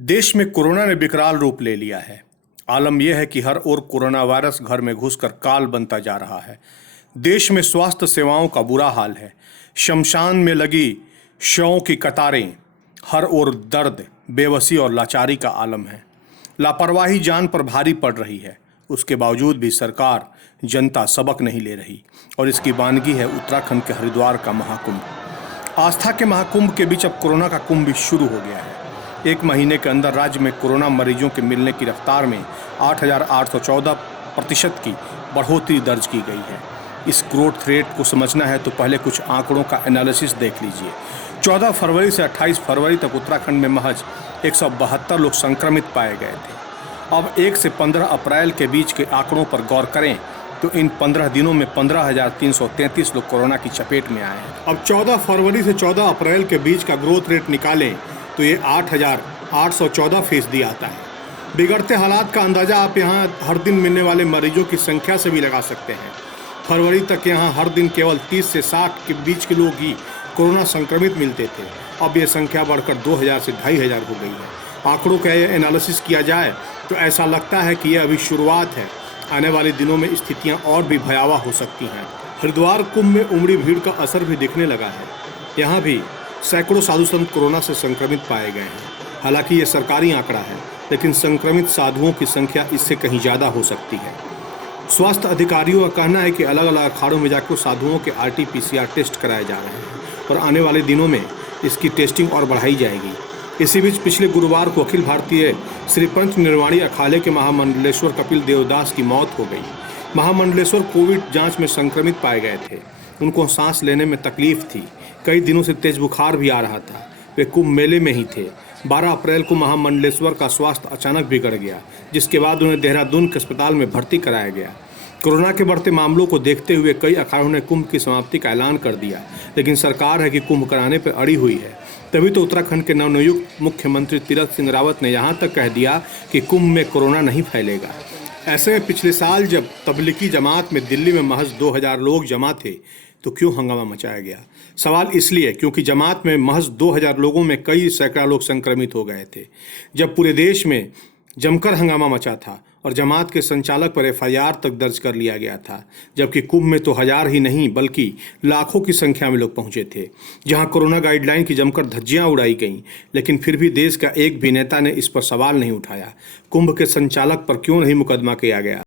देश में कोरोना ने विकराल रूप ले लिया है। आलम यह है कि हर ओर कोरोना वायरस घर में घुसकर काल बनता जा रहा है। देश में स्वास्थ्य सेवाओं का बुरा हाल है। शमशान में लगी शवों की कतारें, हर ओर दर्द, बेबसी और लाचारी का आलम है। लापरवाही जान पर भारी पड़ रही है। उसके बावजूद भी सरकार, जनता सबक नहीं ले रही और इसकी वानगी है उत्तराखंड के हरिद्वार का महाकुंभ। आस्था के महाकुंभ के बीच अब कोरोना का कुंभ भी शुरू हो गया है। एक महीने के अंदर राज्य में कोरोना मरीजों के मिलने की रफ्तार में 8,814% की बढ़ोतरी दर्ज की गई है। इस ग्रोथ रेट को समझना है तो पहले कुछ आंकड़ों का एनालिसिस देख लीजिए। 14 फरवरी से 28 फरवरी तक उत्तराखंड में महज 172 लोग संक्रमित पाए गए थे। अब 1 से 15 अप्रैल के बीच के आंकड़ों पर गौर करें तो इन 15 दिनों में 15,333 लोग कोरोना की चपेट में आए हैं। अब 14 फरवरी से 14 अप्रैल के बीच का ग्रोथ रेट निकालें तो ये 8,814% आता है। बिगड़ते हालात का अंदाज़ा आप यहाँ हर दिन मिलने वाले मरीजों की संख्या से भी लगा सकते हैं। फरवरी तक यहाँ हर दिन केवल 30 से 60 के बीच के लोग ही कोरोना संक्रमित मिलते थे। अब ये संख्या बढ़कर 2,000 से 2,500 हो गई है। आंकड़ों का एनालिसिस किया जाए तो ऐसा लगता है कि यह अभी शुरुआत है। आने वाले दिनों में स्थितियाँ और भी भयावह हो सकती हैं। हरिद्वार कुंभ में उमड़ी भीड़ का असर भी दिखने लगा है। यहाँ भी सैकड़ों साधु संत कोरोना से संक्रमित पाए गए हैं। हालांकि ये सरकारी आंकड़ा है, लेकिन संक्रमित साधुओं की संख्या इससे कहीं ज़्यादा हो सकती है। स्वास्थ्य अधिकारियों का कहना है कि अलग अलग अखाड़ों में जाकर साधुओं के RT-PCR टेस्ट कराए जा रहे हैं और आने वाले दिनों में इसकी टेस्टिंग और बढ़ाई जाएगी। इसी बीच पिछले गुरुवार को अखिल भारतीय श्री पंच निर्वाणी अखाड़े के महामंडलेश्वर कपिल देवदास की मौत हो गई। महामंडलेश्वर कोविड जांच में संक्रमित पाए गए थे। उनको सांस लेने में तकलीफ थी। कई दिनों से तेज बुखार भी आ रहा था। वे कुंभ मेले में ही थे। 12 अप्रैल को महामंडलेश्वर का स्वास्थ्य अचानक बिगड़ गया, जिसके बाद उन्हें देहरादून के अस्पताल में भर्ती कराया गया। कोरोना के बढ़ते मामलों को देखते हुए कई अखाड़ों ने कुंभ की समाप्ति का ऐलान कर दिया, लेकिन सरकार है कि कुंभ कराने पर अड़ी हुई है। तभी तो उत्तराखंड के नवनियुक्त मुख्यमंत्री तीरथ सिंह रावत ने यहाँ तक कह दिया कि कुंभ में कोरोना नहीं फैलेगा। ऐसे में पिछले साल जब तबलीगी जमात में दिल्ली में महज 2,000 लोग जमा थे तो क्यों हंगामा मचाया गया? सवाल इसलिए क्योंकि जमात में महज 2,000 लोगों में कई सैकड़ा लोग संक्रमित हो गए थे। जब पूरे देश में जमकर हंगामा मचा था और जमात के संचालक पर FIR तक दर्ज कर लिया गया था, जबकि कुंभ में तो हजार ही नहीं बल्कि लाखों की संख्या में लोग पहुंचे थे, जहां कोरोना गाइडलाइन की जमकर धज्जियां उड़ाई गईं, लेकिन फिर भी देश का एक भी नेता ने इस पर सवाल नहीं उठाया। कुंभ के संचालक पर क्यों नहीं मुकदमा किया गया?